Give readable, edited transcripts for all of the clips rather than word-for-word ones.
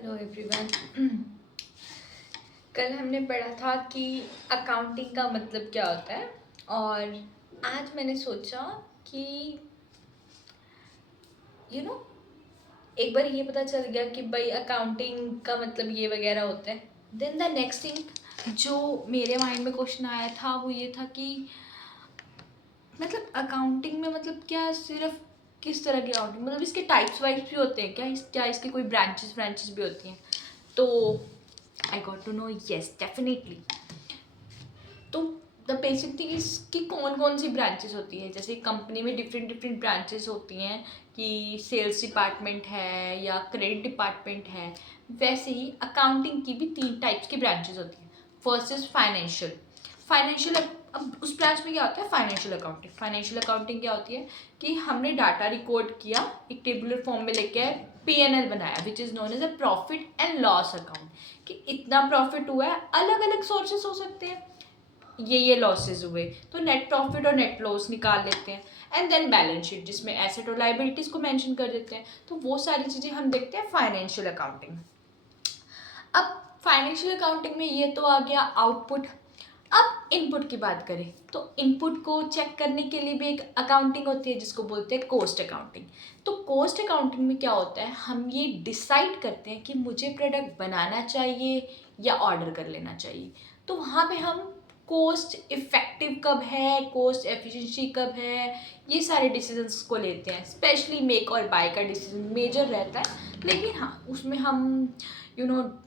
Hello everyone. कल हमने पढ़ा था कि अकाउंटिंग का मतलब क्या होता है, और आज मैंने सोचा कि यू नो एक बार ये पता चल गया कि भाई अकाउंटिंग का मतलब ये वगैरह होता है। देन द नेक्स्ट थिंग जो मेरे माइंड में क्वेश्चन आया था वो ये था कि मतलब अकाउंटिंग में मतलब क्या सिर्फ किस तरह की अकाउंटिंग, मतलब इसके टाइप्स वाइज भी होते हैं क्या इसके कोई ब्रांचेस भी होती हैं। तो I got to know, yes definitely. तो द बेसिक थिंग इज कि कौन कौन सी ब्रांचेस होती है। जैसे कंपनी में डिफरेंट डिफरेंट ब्रांचेस होती हैं कि सेल्स डिपार्टमेंट है या क्रेडिट डिपार्टमेंट है, वैसे ही अकाउंटिंग की भी 3 टाइप्स की ब्रांचेस होती हैं। First is financial. फाइनेंशियल, अब उस ब्रांच में क्या होता है? Financial accounting. फाइनेंशियल अकाउंटिंग क्या होती है कि हमने डाटा रिकॉर्ड किया, एक टेबुलर फॉर्म में लेके आए, P&L बनाया, which is known as a profit and loss account, कि इतना प्रॉफिट हुआ है, अलग अलग सोर्सेस हो सकते हैं, ये लॉसेस हुए तो नेट प्रॉफिट और नेट लॉस निकाल लेते हैं। एंड देन बैलेंस शीट जिसमें एसेट और लाइबिलिटीज को मेंशन कर देते हैं। तो वो सारी चीज़ें हम देखते हैं फाइनेंशियल अकाउंटिंग। अब फाइनेंशियल अकाउंटिंग में ये तो आ गया आउटपुट। अब इनपुट की बात करें तो इनपुट को चेक करने के लिए भी एक अकाउंटिंग होती है जिसको बोलते हैं कॉस्ट अकाउंटिंग। तो कॉस्ट अकाउंटिंग में क्या होता है, हम ये डिसाइड करते हैं कि मुझे प्रोडक्ट बनाना चाहिए या ऑर्डर कर लेना चाहिए। तो वहाँ पे हम कॉस्ट इफेक्टिव कब है, कॉस्ट एफिशिएंसी कब है, ये सारे डिसीजंस को लेते हैं। स्पेशली मेक और बाय का डिसीजन मेजर रहता है, लेकिन हाँ उसमें हम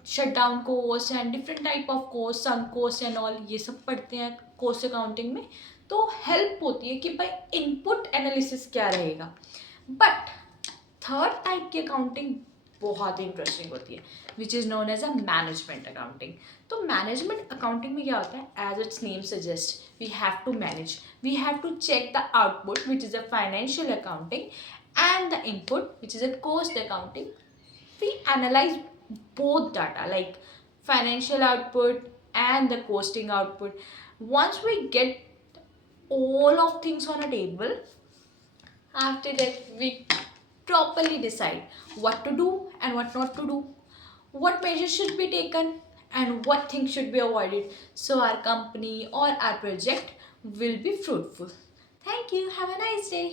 shut down cost and different type of cost, sum cost and all, ये सब पढ़ते हैं कोस्ट अकाउंटिंग में। तो हेल्प होती है कि भाई इनपुट एनालिसिस क्या रहेगा। बट थर्ड टाइप की अकाउंटिंग बहुत ही इंटरेस्टिंग होती है, which is known as a management accounting. तो मैनेजमेंट अकाउंटिंग में क्या होता है, as its name suggest, we have to manage, we have to check the output which is a financial accounting and the input which is a cost accounting. We analyze both data like financial output and the costing output. Once we get all of things on a table, after that we properly decide what to do and what not to do, what measures should be taken and what things should be avoided, so our company or our project will be fruitful. Thank you, have a nice day.